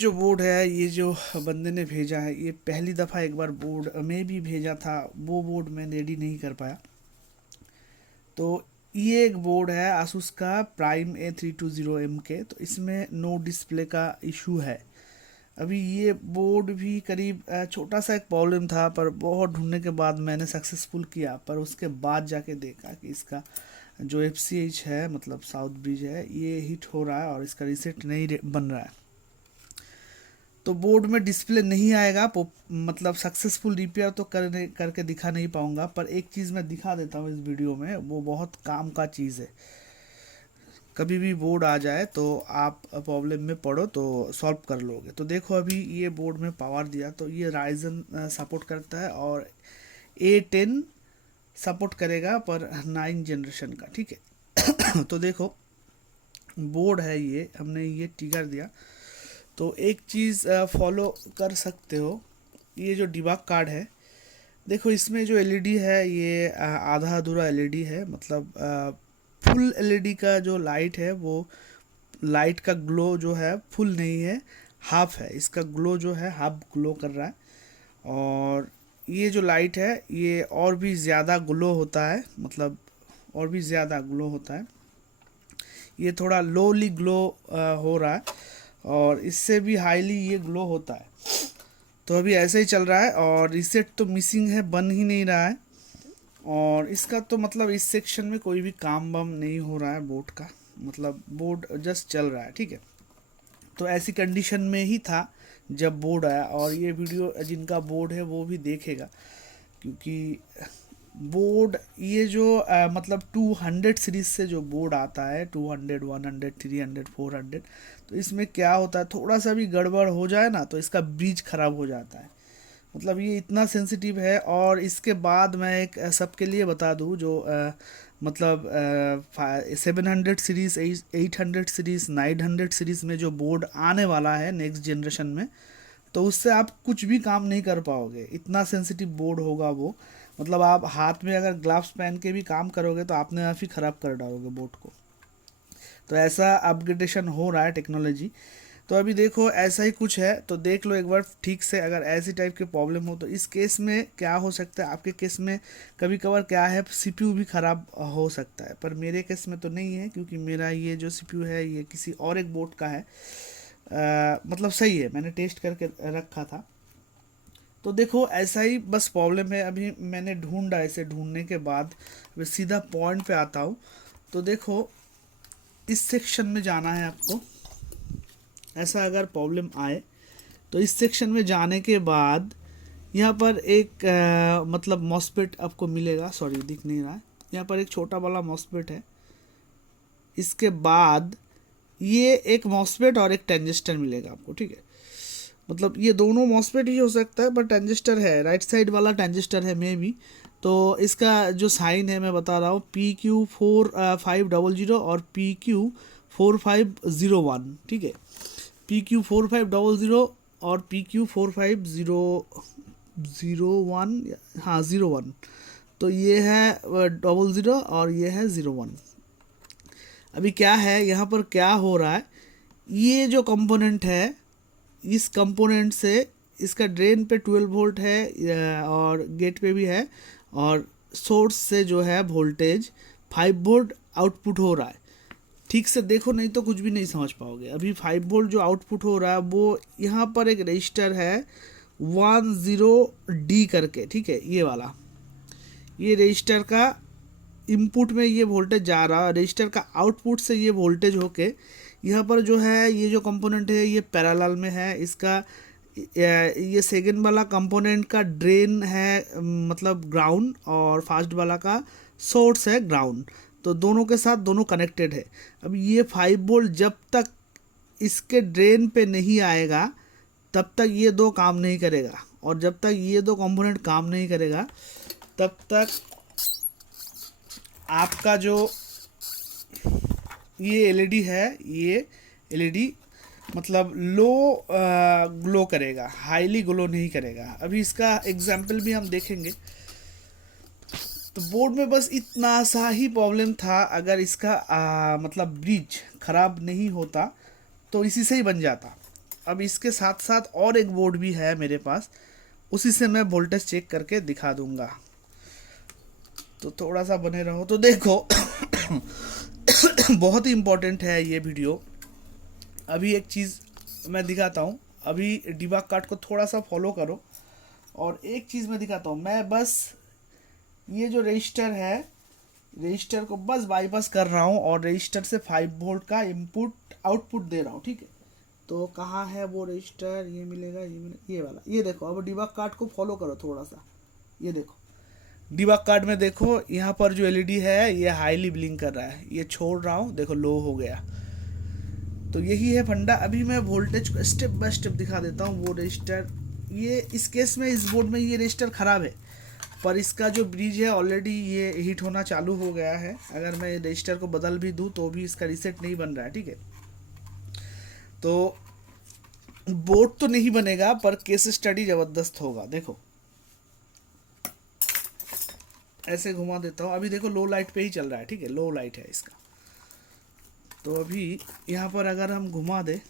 जो बोर्ड है, ये जो बंदे ने भेजा है, ये पहली दफ़ा एक बार बोर्ड में भी भेजा था, वो बोर्ड मैं रेडी नहीं कर पाया। तो ये एक बोर्ड है आसूस का प्राइम A320M के। तो इसमें नो डिस्प्ले का इशू है। अभी ये बोर्ड भी करीब छोटा सा एक प्रॉब्लम था, पर बहुत ढूंढने के बाद मैंने सक्सेसफुल किया। पर उसके बाद जाके देखा कि इसका जो FCH है, मतलब साउथ ब्रिज है, ये हिट हो रहा है और इसका रीसेट नहीं बन रहा है। तो बोर्ड में डिस्प्ले नहीं आएगा, मतलब सक्सेसफुल रिपेयर तो करके दिखा नहीं पाऊंगा। पर एक चीज़ मैं दिखा देता हूँ इस वीडियो में, वो बहुत काम का चीज़ है। कभी भी बोर्ड आ जाए तो आप प्रॉब्लम में पड़ो तो सॉल्व कर लोगे। तो देखो, अभी ये बोर्ड में पावर दिया तो ये राइजन सपोर्ट करता है और A10 सपोर्ट करेगा, पर 9 जनरेशन का। ठीक है। तो देखो, बोर्ड है ये, हमने ये टिगर दिया। तो एक चीज़ फॉलो कर सकते हो, ये जो डिबग कार्ड है, देखो इसमें जो एलईडी है ये आधा अधूरा एलईडी है। मतलब फुल एलईडी का जो लाइट है, वो लाइट का ग्लो जो है फुल नहीं है, हाफ है। इसका ग्लो जो है हाफ ग्लो कर रहा है। और ये जो लाइट है ये और भी ज़्यादा ग्लो होता है, मतलब और भी ज़्यादा ग्लो होता है। ये थोड़ा लोली ग्लो हो रहा है और इससे भी हाईली ये ग्लो होता है। तो अभी ऐसे ही चल रहा है और रीसेट तो मिसिंग है, बन ही नहीं रहा है। और इसका तो मतलब इस सेक्शन में कोई भी काम बम नहीं हो रहा है बोर्ड का, मतलब बोर्ड जस्ट चल रहा है। ठीक है। तो ऐसी कंडीशन में ही था जब बोर्ड आया। और ये वीडियो जिनका बोर्ड है वो भी देखेगा, क्योंकि बोर्ड ये जो मतलब 200 सीरीज से जो बोर्ड आता है, 200, 100, 300, 400, तो इसमें क्या होता है, थोड़ा सा भी गड़बड़ हो जाए ना तो इसका ब्रिज खराब हो जाता है। मतलब ये इतना सेंसिटिव है। और इसके बाद मैं एक सबके लिए बता दूं, जो मतलब 700 सीरीज, 800 सीरीज, 900 सीरीज में जो बोर्ड आने वाला है नेक्स्ट जनरेशन में, तो उससे आप कुछ भी काम नहीं कर पाओगे, इतना सेंसिटिव बोर्ड होगा वो। मतलब आप हाथ में अगर ग्लव्स पहन के भी काम करोगे तो आपने आप ही ख़राब कर डालोगे बोर्ड को। तो ऐसा अपग्रेडेशन हो रहा है टेक्नोलॉजी। तो अभी देखो ऐसा ही कुछ है, तो देख लो एक बार ठीक से। अगर ऐसी टाइप की प्रॉब्लम हो तो इस केस में क्या हो सकता है, आपके केस में कभी कभार क्या है, CPU भी ख़राब हो सकता है। पर मेरे केस में तो नहीं है, क्योंकि मेरा ये जो CPU है ये किसी और एक बोर्ड का है। मतलब सही है, मैंने टेस्ट करके रखा था। तो देखो ऐसा ही बस प्रॉब्लम है। अभी मैंने ढूंढा, ऐसे ढूंढने के बाद मैं सीधा पॉइंट पे आता हूँ। तो देखो, इस सेक्शन में जाना है आपको। ऐसा अगर प्रॉब्लम आए तो इस सेक्शन में जाने के बाद यहाँ पर एक मतलब मॉस्फेट आपको मिलेगा। सॉरी, दिख नहीं रहा है। यहाँ पर एक छोटा वाला मॉस्फेट है। इसके बाद ये एक मॉस्फेट और एक ट्रांजिस्टर मिलेगा आपको। ठीक है। मतलब ये दोनों मॉस्फेट ही हो सकता है, पर ट्रांजिस्टर है, राइट साइड वाला ट्रांजिस्टर है मे बी। तो इसका जो साइन है मैं बता रहा हूँ, PQ4500 और PQ4501। ठीक है। PQ4500 और PQ4501, हाँ 01। तो ये है 00 और ये है 01। अभी क्या है यहाँ पर, क्या हो रहा है, ये जो कंपोनेंट है, इस कंपोनेंट से इसका ड्रेन पे 12 वोल्ट है और गेट पे भी है, और सोर्स से जो है वोल्टेज 5 वोल्ट आउटपुट हो रहा है। ठीक से देखो, नहीं तो कुछ भी नहीं समझ पाओगे। अभी 5 वोल्ट जो आउटपुट हो रहा है, वो यहाँ पर एक रजिस्टर है 10D करके। ठीक है। ये वाला, ये रजिस्टर का इनपुट में ये वोल्टेज जा रहा है, रजिस्टर का आउटपुट से ये वोल्टेज होके यहाँ पर जो है, ये जो कंपोनेंट है ये पैरेलल में है। इसका ये सेकेंड वाला कंपोनेंट का ड्रेन है, मतलब ग्राउंड, और फर्स्ट वाला का सोर्स है ग्राउंड। तो दोनों के साथ दोनों कनेक्टेड है। अब ये 5 वोल्ट जब तक इसके ड्रेन पे नहीं आएगा तब तक ये दो काम नहीं करेगा, और जब तक ये दो कंपोनेंट काम नहीं करेगा तब तक आपका जो ये एलईडी है, ये एलईडी मतलब लो ग्लो करेगा, हाईली ग्लो नहीं करेगा। अभी इसका एग्जाम्पल भी हम देखेंगे। तो बोर्ड में बस इतना सा ही प्रॉब्लम था। अगर इसका मतलब ब्रिज खराब नहीं होता तो इसी से ही बन जाता। अब इसके साथ साथ और एक बोर्ड भी है मेरे पास, उसी से मैं वोल्टेज चेक करके दिखा दूंगा, तो थोड़ा सा बने रहो। तो देखो बहुत ही इम्पोर्टेंट है ये वीडियो। अभी एक चीज़ मैं दिखाता हूँ, अभी डिबग कार्ड को थोड़ा सा फॉलो करो, और एक चीज़ मैं दिखाता हूँ। मैं बस ये जो रजिस्टर है, रजिस्टर को बस बाईपास कर रहा हूँ और रजिस्टर से 5 वोल्ट का इनपुट आउटपुट दे रहा हूँ, ठीक है। तो कहाँ है वो रजिस्टर, ये मिलेगा, ये वाला, ये देखो। अब डिबग कार्ड को फॉलो करो थोड़ा सा, ये देखो डिबग कार्ड में देखो, यहाँ पर जो एलईडी है ये हाईली ब्लिंक कर रहा है, ये छोड़ रहा हूँ, देखो लो हो गया। तो यही है फंडा। अभी मैं वोल्टेज को स्टेप बाय स्टेप दिखा देता हूँ। वो रजिस्टर, ये इस केस में इस बोर्ड में ये रजिस्टर ख़राब है, पर इसका जो ब्रिज है ऑलरेडी ये हीट होना चालू हो गया है। अगर मैं रजिस्टर को बदल भी दूँ तो भी इसका रीसेट नहीं बन रहा है, ठीक है। तो बोर्ड तो नहीं बनेगा, पर केस स्टडी ज़बरदस्त होगा। देखो ऐसे घुमा देता हूँ, अभी देखो लो लाइट पे ही चल रहा है, ठीक है, लो लाइट है इसका। तो अभी यहाँ पर अगर हम घुमा दे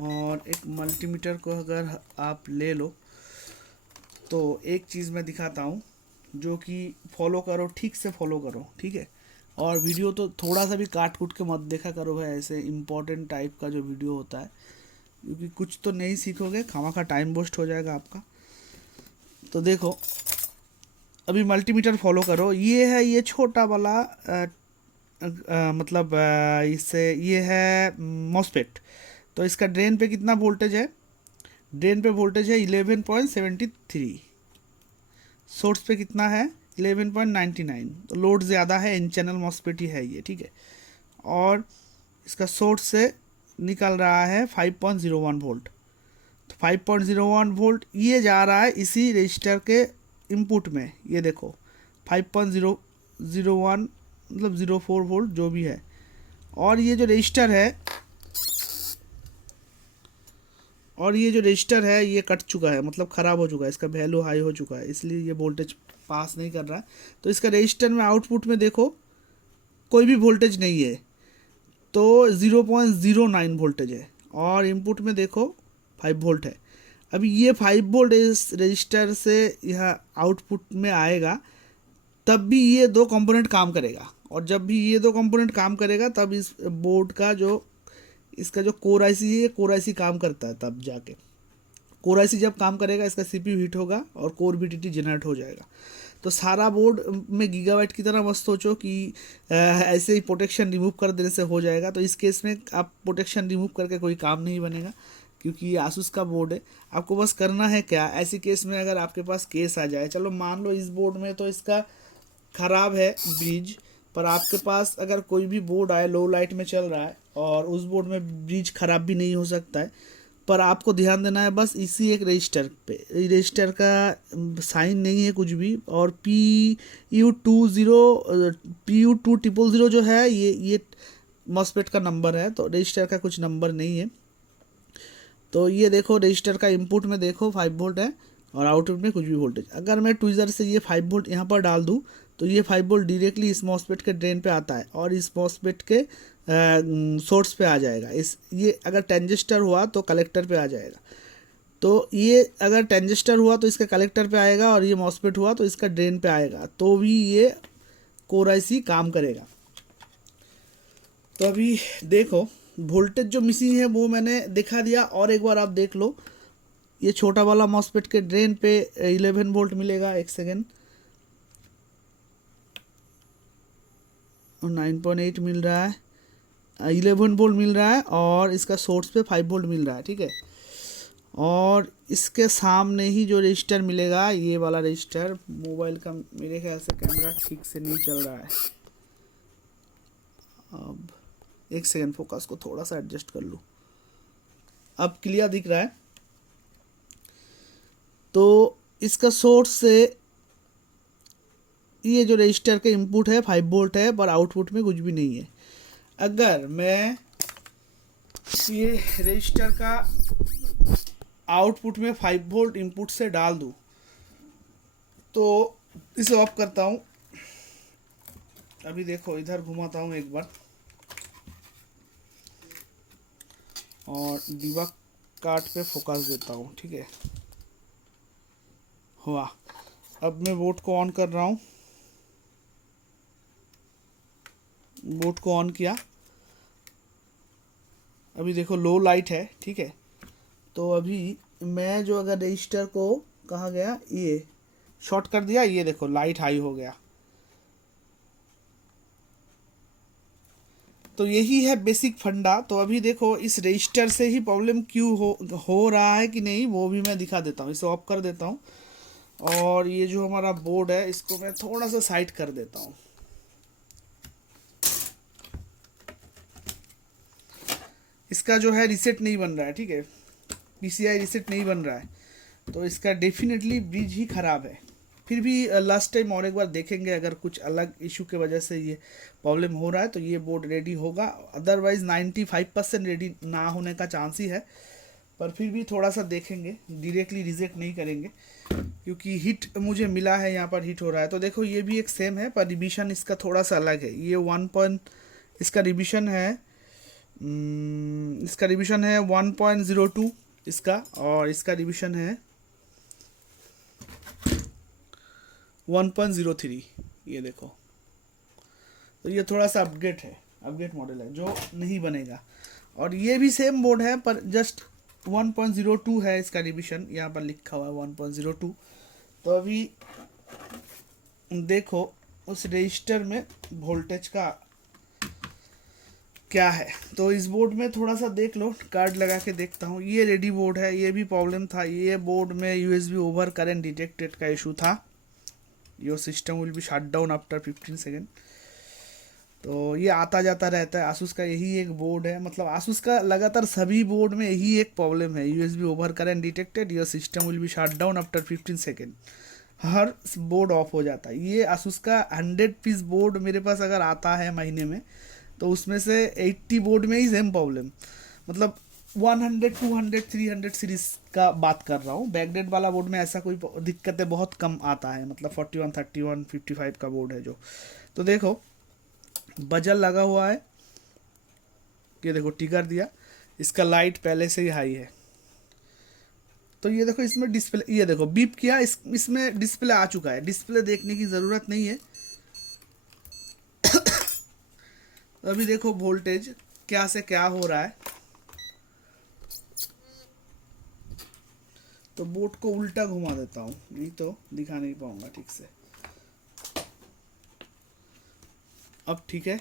और एक मल्टीमीटर को अगर आप ले लो, तो एक चीज़ मैं दिखाता हूँ जो कि फॉलो करो, ठीक से फॉलो करो, ठीक है। और वीडियो तो थोड़ा सा भी काट कूट के मत देखा करो भाई, ऐसे इम्पोर्टेंट टाइप का जो वीडियो होता है, क्योंकि कुछ तो नहीं सीखोगे, खामा का टाइम वेस्ट हो जाएगा आपका। तो देखो अभी मल्टीमीटर फॉलो करो, ये है ये छोटा वाला मतलब इससे ये है मॉस्फेट। तो इसका ड्रेन पे कितना वोल्टेज है, ड्रेन पे वोल्टेज है 11.73, सोर्स पे कितना है 11.99, तो लोड ज़्यादा है, इन चैनल मॉस्फेट ही है ये, ठीक है। और इसका सोर्स से निकल रहा है 5.01 वोल्ट, तो 5.01 वोल्ट ये जा रहा है इसी रजिस्टर के इनपुट में, ये देखो 5.001 मतलब 04 वोल्ट जो भी है। और ये जो रजिस्टर है, और ये जो रजिस्टर है ये कट चुका है, मतलब ख़राब हो चुका है, इसका वैल्यू हाई हो चुका है, इसलिए ये वोल्टेज पास नहीं कर रहा है। तो इसका रजिस्टर में आउटपुट में देखो कोई भी वोल्टेज नहीं है, तो 0.09 वोल्टेज है, और इनपुट में देखो 5 वोल्ट है। अभी ये 5 वोल्ट इस रजिस्टर से यह आउटपुट में आएगा, तब भी ये दो कंपोनेंट काम करेगा, और जब भी ये दो कंपोनेंट काम करेगा तब इस बोर्ड का जो इसका जो कोर आईसी है, ये कोर आईसी काम करता है, तब जाके कोर आईसी जब काम करेगा इसका सीपीयू हीट होगा और कोर बीटीटी जनरेट हो जाएगा। तो सारा बोर्ड में गीगाबाइट की तरह मत सोचो कि ऐसे ही प्रोटेक्शन रिमूव कर देने से हो जाएगा। तो इस केस में आप प्रोटेक्शन रिमूव करके कोई काम नहीं बनेगा, क्योंकि ये आसूस का बोर्ड है। आपको बस करना है क्या, ऐसी केस में अगर आपके पास केस आ जाए, चलो मान लो इस बोर्ड में तो इसका ख़राब है ब्रिज, पर आपके पास अगर कोई भी बोर्ड आए लो लाइट में चल रहा है और उस बोर्ड में ब्रिज ख़राब भी नहीं हो सकता है, पर आपको ध्यान देना है बस इसी एक रजिस्टर पे। रजिस्टर का साइन नहीं है कुछ भी, और PU20 जो है ये मॉस्फेट का नंबर है, तो रजिस्टर का कुछ नंबर नहीं है। तो ये देखो रजिस्टर का इनपुट में देखो 5 वोल्ट है और आउटपुट में कुछ भी वोल्टेज। अगर मैं ट्विज़र से ये 5 वोल्ट यहाँ पर डाल दूँ तो ये 5 वोल्ट डायरेक्टली इस मॉस्फेट के ड्रेन पे आता है और इस मॉस्फेट के सोर्स पे आ जाएगा। इस ये अगर ट्रांजिस्टर हुआ तो कलेक्टर पे आ जाएगा। तो ये अगर ट्रांजिस्टर हुआ तो इसका कलेक्टर पे आएगा, और ये मॉस्फेट हुआ तो इसका ड्रेन पे आएगा, तो भी ये कोर आईसी काम करेगा। तो अभी देखो वोल्टेज जो मिसिंग है वो मैंने दिखा दिया, और एक बार आप देख लो। ये छोटा वाला मॉस्फेट के ड्रेन पे 11 वोल्ट मिलेगा, एक सेकेंड, 9.8 मिल रहा है, 11 वोल्ट मिल रहा है, और इसका सोर्स पे 5 वोल्ट मिल रहा है, ठीक है। और इसके सामने ही जो रजिस्टर मिलेगा, ये वाला रजिस्टर, मोबाइल का मेरे ख्याल से कैमरा ठीक से नहीं चल रहा है। अब एक सेकेंड, फोकस को थोड़ा सा एडजस्ट कर लूँ, अब क्लियर दिख रहा है। तो इसका सोर्स से ये जो रजिस्टर के इनपुट है 5 वोल्ट है, पर आउटपुट में कुछ भी नहीं है। अगर मैं ये रजिस्टर का आउटपुट में 5 वोल्ट इनपुट से डाल दूँ, तो इसे ऑफ करता हूँ। अभी देखो इधर घुमाता हूँ एक बार, और डिबग कार्ड पे फोकस देता हूँ, ठीक है। हुआ। अब मैं बोर्ड को ऑन कर रहा हूँ, बोर्ड को ऑन किया। अभी देखो लो लाइट है, ठीक है। तो अभी मैं जो अगर रजिस्टर को कहाँ गया, ये शॉर्ट कर दिया, ये देखो लाइट हाई हो गया। तो यही है बेसिक फंडा। तो अभी देखो इस रजिस्टर से ही प्रॉब्लम क्यों हो रहा है कि नहीं, वो भी मैं दिखा देता हूँ। इसे ऑफ कर देता हूँ और ये जो हमारा बोर्ड है इसको मैं थोड़ा सा साइड कर देता हूँ। इसका जो है रीसेट नहीं बन रहा है, ठीक है। पीसीआई रीसेट नहीं बन रहा है, तो इसका डेफिनेटली ब्रिज ही ख़राब है। फिर भी लास्ट टाइम और एक बार देखेंगे, अगर कुछ अलग इशू के वजह से ये प्रॉब्लम हो रहा है तो ये बोर्ड रेडी होगा। अदरवाइज़ 95% रेडी ना होने का चांस ही है। पर फिर भी थोड़ा सा देखेंगे, डायरेक्टली रिजेक्ट नहीं करेंगे, क्योंकि हिट मुझे मिला है, यहाँ पर हिट हो रहा है। तो देखो ये भी एक सेम है, पर रिविजन इसका थोड़ा सा अलग है। ये 1 पॉइंट इसका रिविजन है, इसका रिविजन है 1.02 इसका, और इसका रिविजन है 1.03। ये देखो, तो ये थोड़ा सा अपग्रेड है, अपग्रेड मॉडल है जो नहीं बनेगा। और ये भी सेम बोर्ड है, पर जस्ट 1.02 है इसका रिविजन, यहाँ पर लिखा हुआ है 1.02। तो अभी देखो उस रजिस्टर में वोल्टेज का क्या है। तो इस बोर्ड में थोड़ा सा देख लो, कार्ड लगा के देखता हूँ। ये रेडी बोर्ड है, ये भी प्रॉब्लम था। ये बोर्ड में यूएसबी ओवर करंट डिटेक्टेड का इशू था। Your system will be shut down after 15 second. तो ये आता जाता रहता है। आसूस का यही एक बोर्ड है, मतलब आसूस का लगातार सभी बोर्ड में यही एक प्रॉब्लम है, USB over current detected, your system will be shut down after 15 second. Her board of हो जाता है। ये आसूस का 100 पीस बोर्ड मेरे पास अगर आता है महीने में, तो उसमें से 80 बोर्ड में ही सेम प्रॉब्लम। मतलब 100, 200, 300 सीरीज का बात कर रहा हूँ। बैकडेट वाला बोर्ड में ऐसा कोई दिक्कतें बहुत कम आता है, मतलब 41, 31, 55 का बोर्ड है जो। तो देखो बजल लगा हुआ है, ये देखो टिकर दिया, इसका लाइट पहले से ही हाई है। तो ये देखो इसमें डिस्प्ले, ये देखो बीप किया, इसमें डिस्प्ले आ चुका है। डिस्प्ले देखने की ज़रूरत नहीं है। तो अभी देखो वोल्टेज क्या से क्या हो रहा है। तो बोर्ड को उल्टा घुमा देता हूँ, नहीं तो दिखा नहीं पाऊंगा ठीक से। अब ठीक है।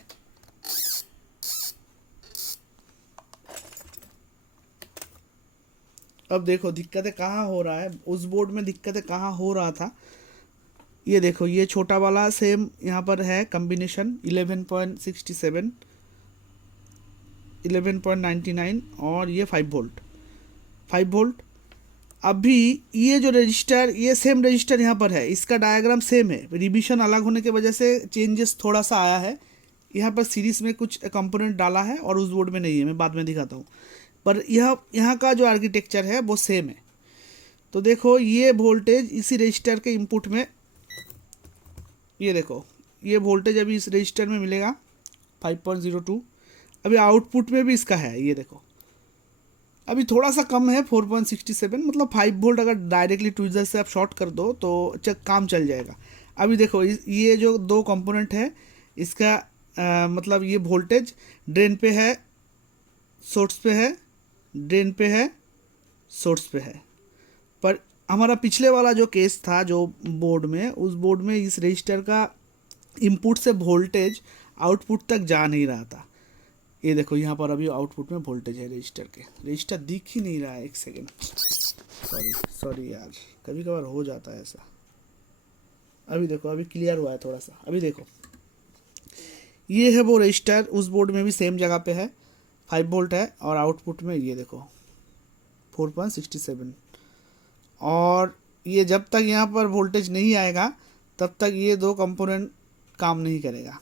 अब देखो दिक्कतें कहाँ हो रहा है, उस बोर्ड में दिक्कतें कहाँ हो रहा था। ये देखो ये छोटा वाला सेम यहाँ पर है कम्बिनेशन 11.67, 11.99 और ये 5 वोल्ट, 5 वोल्ट। अभी ये जो रजिस्टर, ये सेम रजिस्टर यहाँ पर है, इसका डायग्राम सेम है। रिविजन अलग होने की वजह से चेंजेस थोड़ा सा आया है। यहाँ पर सीरीज में कुछ कंपोनेंट डाला है और उस बोर्ड में नहीं है, मैं बाद में दिखाता हूँ। पर यहाँ का जो आर्किटेक्चर है वो सेम है। तो देखो ये वोल्टेज इसी रजिस्टर के इनपुट में, ये देखो ये वोल्टेज अभी इस रजिस्टर में मिलेगा 5.02। अभी आउटपुट में भी इसका है, ये देखो अभी थोड़ा सा कम है 4.67, मतलब 5 वोल्ट। अगर डायरेक्टली ट्विज़र से आप शॉर्ट कर दो तो काम चल जाएगा। अभी देखो ये जो दो कंपोनेंट है इसका मतलब ये वोल्टेज ड्रेन पे है, सोर्स पे है, ड्रेन पे है, सोर्स पे है। पर हमारा पिछले वाला जो केस था जो बोर्ड में, उस बोर्ड में इस रजिस्टर का इनपुट से वोल्टेज आउटपुट तक जा नहीं रहा था। ये देखो यहाँ पर अभी आउटपुट में वोल्टेज है रजिस्टर के, रजिस्टर दिख ही नहीं रहा है। एक सेकेंड, सॉरी यार, कभी कभार हो जाता है ऐसा। अभी देखो अभी क्लियर हुआ है थोड़ा सा। अभी देखो ये है वो रजिस्टर, उस बोर्ड में भी सेम जगह पे है, 5 वोल्ट है और आउटपुट में ये देखो 4.67। और ये जब तक यहाँ पर वोल्टेज नहीं आएगा तब तक ये दो कंपोनेंट काम नहीं करेगा।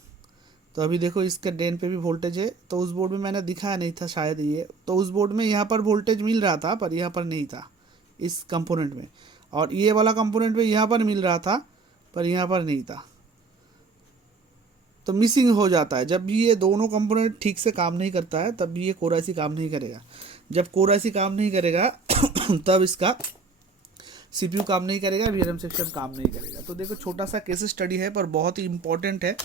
तो अभी देखो इसके ड्रेन पे भी वोल्टेज है, तो उस बोर्ड में मैंने दिखाया नहीं था शायद ये, तो उस बोर्ड में यहाँ पर वोल्टेज मिल रहा था पर यहाँ पर नहीं था इस कंपोनेंट में, और ये वाला कंपोनेंट में यहाँ पर मिल रहा था पर यहाँ पर नहीं था। तो मिसिंग हो जाता है। जब भी ये दोनों कंपोनेंट ठीक से काम नहीं करता है तब भी ये कोरासी काम नहीं करेगा। जब कोर ऐसी काम नहीं करेगा तब इसका सीपीयू काम नहीं करेगा, वीआरएम सिस्टम काम नहीं करेगा। तो देखो छोटा सा केस स्टडी है पर बहुत ही इम्पोर्टेंट है,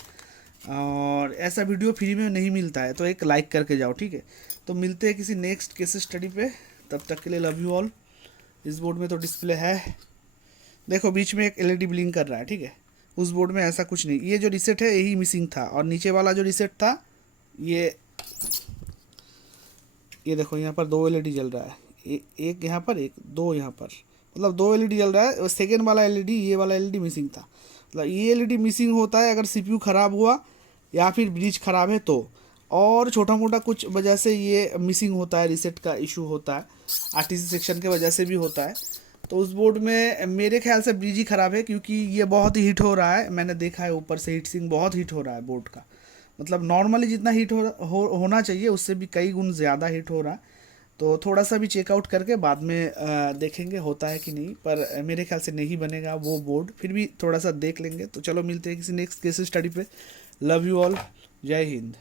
और ऐसा वीडियो फ्री में नहीं मिलता है, तो एक लाइक करके जाओ, ठीक है। तो मिलते हैं किसी नेक्स्ट केस स्टडी पे, तब तक के लिए लव यू ऑल। इस बोर्ड में तो डिस्प्ले है, देखो बीच में एक एलईडी ब्लिंक कर रहा है, ठीक है। उस बोर्ड में ऐसा कुछ नहीं, ये जो रीसेट है यही मिसिंग था, और नीचे वाला जो रीसेट था ये देखो यहाँ पर 2 एलईडी जल रहा है, एक यहाँ पर, एक 2 यहाँ पर, मतलब 2 एलईडी जल रहा है। और सेकेंड वाला एलईडी, ये वाला एलईडी मिसिंग था, मतलब ये एलईडी मिसिंग होता है अगर सीपीयू ख़राब हुआ या फिर ब्रिज ख़राब है तो, और छोटा मोटा कुछ वजह से ये मिसिंग होता है, रीसेट का इशू होता है, आरटीसी सेक्शन के वजह से भी होता है। तो उस बोर्ड में मेरे ख्याल से ब्रिज ही ख़राब है, क्योंकि ये बहुत ही हीट हो रहा है, मैंने देखा है ऊपर से हीट सिंक बहुत हीट हो रहा है बोर्ड का, मतलब नॉर्मली जितना हीट होना चाहिए उससे भी कई गुण ज़्यादा हीट हो रहा है। तो थोड़ा सा भी चेकआउट करके बाद में देखेंगे होता है कि नहीं, पर मेरे ख्याल से नहीं बनेगा वो बोर्ड, फिर भी थोड़ा सा देख लेंगे। तो चलो मिलते हैं किसी नेक्स्ट केस स्टडी पे। लव यू ऑल, जय हिंद।